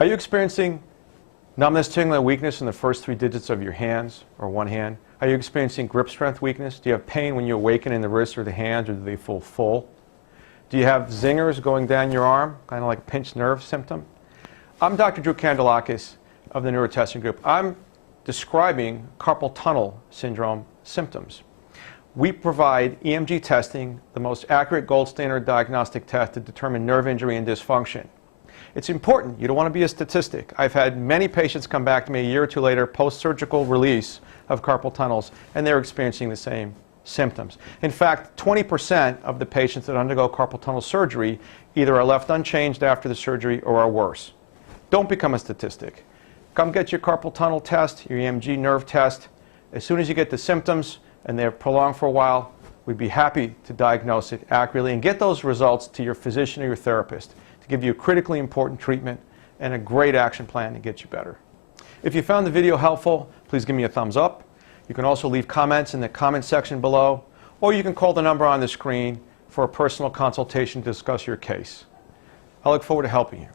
Are you experiencing numbness, tingling, and weakness in the first 3 digits of your hands or one hand? Are you experiencing grip strength weakness? Do you have pain when you awaken in the wrists or the hands, or do they feel full? Do you have zingers going down your arm, kind of like a pinched nerve symptom? I'm Dr. Drew Kandelakis of the Neurotesting Group. I'm describing carpal tunnel syndrome symptoms. We provide EMG testing, the most accurate gold standard diagnostic test to determine nerve injury and dysfunction. It's important. You don't want to be a statistic. I've had many patients come back to me a year or 2 later, post-surgical release of carpal tunnels, and they're experiencing the same symptoms. In fact, 20% of the patients that undergo carpal tunnel surgery either are left unchanged after the surgery or are worse. Don't become a statistic. Come get your carpal tunnel test, your EMG nerve test. As soon as you get the symptoms and they're prolonged for a while, we'd be happy to diagnose it accurately and get those results to your physician or your therapist to give you a critically important treatment and a great action plan to get you better. If you found the video helpful, please give me a thumbs up. You can also leave comments in the comment section below, or you can call the number on the screen for a personal consultation to discuss your case. I look forward to helping you.